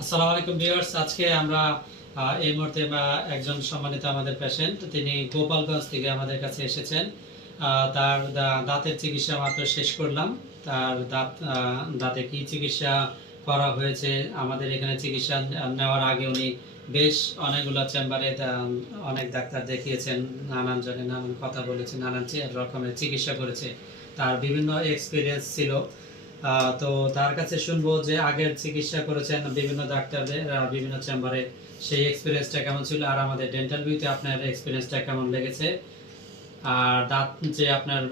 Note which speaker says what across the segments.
Speaker 1: আসসালামু আলাইকুম ভিউয়ার্স, আজকে আমরা এই মুহূর্তে একজন সম্মানিত আমাদের তিনি গোপালগঞ্জ থেকে আমাদের কাছে এসেছেন। তার দাঁতের চিকিৎসা মাত্র শেষ করলাম। তার দাঁত দাঁতে কি চিকিৎসা করা হয়েছে, আমাদের এখানে চিকিৎসা নেওয়ার আগে উনি বেশ অনেকগুলো চেম্বারে অনেক ডাক্তার দেখিয়েছেন, নানান জনে নানান কথা বলেছেন নানান রকমের চিকিৎসা করেছে। তার বিভিন্ন এক্সপিরিয়েন্স ছিল। তো তার কাছে শুনব যে আগের চিকিৎসা করেছেন বিভিন্ন ডাক্তারদের বিভিন্ন চেম্বারে। সেই এক্সপিরিয়েন্সটা কেমন ছিল? আর আমাদের ডেন্টাল ভিউতে আপনার এক্সপিরিয়েন্সটা কেমন লেগেছে? আর দাঁত যে আপনার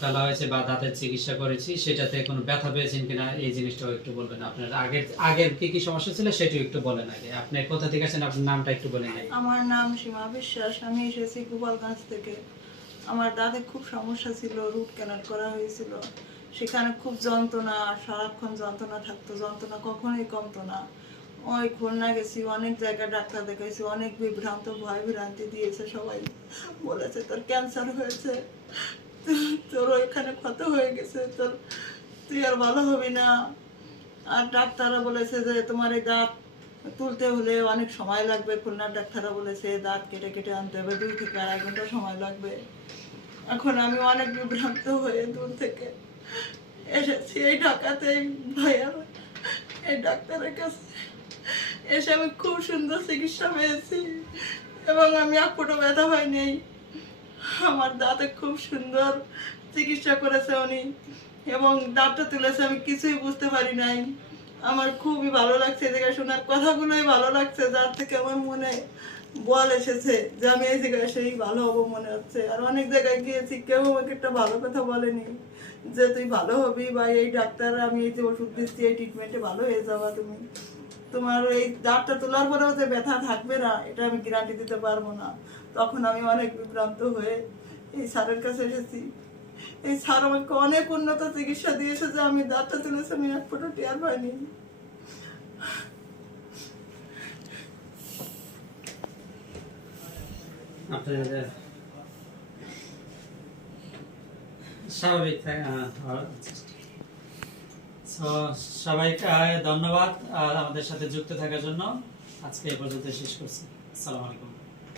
Speaker 1: ফেলা হয়েছে বা দাঁতের চিকিৎসা করেছি, সেটাতে কোনো ব্যথা পেয়েছেন কিনা? এই জিনিসটাও একটু বলবেন আপনার। আগের আগের কি কি সমস্যা ছিল সেটাও একটু বলেন আগে। আপনি কোথা থেকে আছেন আপনার নামটা একটু বলেন
Speaker 2: আমার নাম সীমা বিশ্বাস। আমি এসেছি গোপালগঞ্জ থেকে। আমার দাঁতে খুব সমস্যা ছিল, রুট ক্যানাল করা হয়েছিল। সেখানে খুব যন্ত্রণা, সারাক্ষণ যন্ত্রণা থাকতো, যন্ত্রণা কখনোই কমতো না। ওই খুলনা গেছি, অনেক জায়গায় ডাক্তার দেখাইছি, অনেক বিভ্রান্ত ভয় ভ্রান্তি দিয়েছে সবাই। বলেছে, তোর ক্যান্সার হয়েছে, তোর ওইখানে ক্ষত হয়ে গেছে, তোর, তুই আর ভালো হবি না। আর ডাক্তাররা বলেছে যে, তোমার এই দাঁত তুলতে হলে অনেক সময় লাগবে। খুলনার ডাক্তাররা বলেছে দাঁত কেটে কেটে আনতে হবে, দুই থেকে আড়াই ঘণ্টা সময় লাগবে। এখন আমি অনেক বিভ্রান্ত হয়ে দূর থেকে এসেছি এই ঢাকাতে, এই ভাইয়ার এই ডাক্তারের কাছে। এসে আমি খুব সুন্দর চিকিৎসা পেয়েছি এবং আমি আর কোনো ব্যথা হয় নেই। আমার দাঁতে খুব সুন্দর চিকিৎসা করেছে উনি এবং দাঁতটা তুলেছে, আমি কিছুই বুঝতে পারি নাই। আমার খুবই ভালো লাগছে এই জায়গায় শোনার কথাগুলোই ভালো লাগছে, যার থেকে আমার মনে বল এসেছে যে আমি এই জায়গায় সেই ভালো হব মনে হচ্ছে। আর অনেক জায়গায় গিয়েছি, কেউ আমাকে একটা ভালো কথা বলেনি যে তুই ভালো হবি বা এই ডাক্তার, আমি এই যে ওষুধ দিচ্ছি, এই ট্রিটমেন্টে ভালো হয়ে যাবা তুমি। তোমার এই দাঁতটা তোলার পরেও যে ব্যথা থাকবে না, এটা আমি গ্যারান্টি দিতে পারব না। তখন আমি অনেক বিভ্রান্ত হয়ে এই স্যারের কাছে এসেছি। এই স্যার আমাকে অনেক উন্নত চিকিৎসা দিয়েছে যে আমি দাঁতটা তুলেছি আমি এক ফোটো টেয়ার পাইনি
Speaker 1: স্বাভাবিক থাকে সবাইকে ধন্যবাদ আমাদের সাথে যুক্ত থাকার জন্য আজকে এ পর্যন্ত শেষ করছি। আসসালামু আলাইকুম।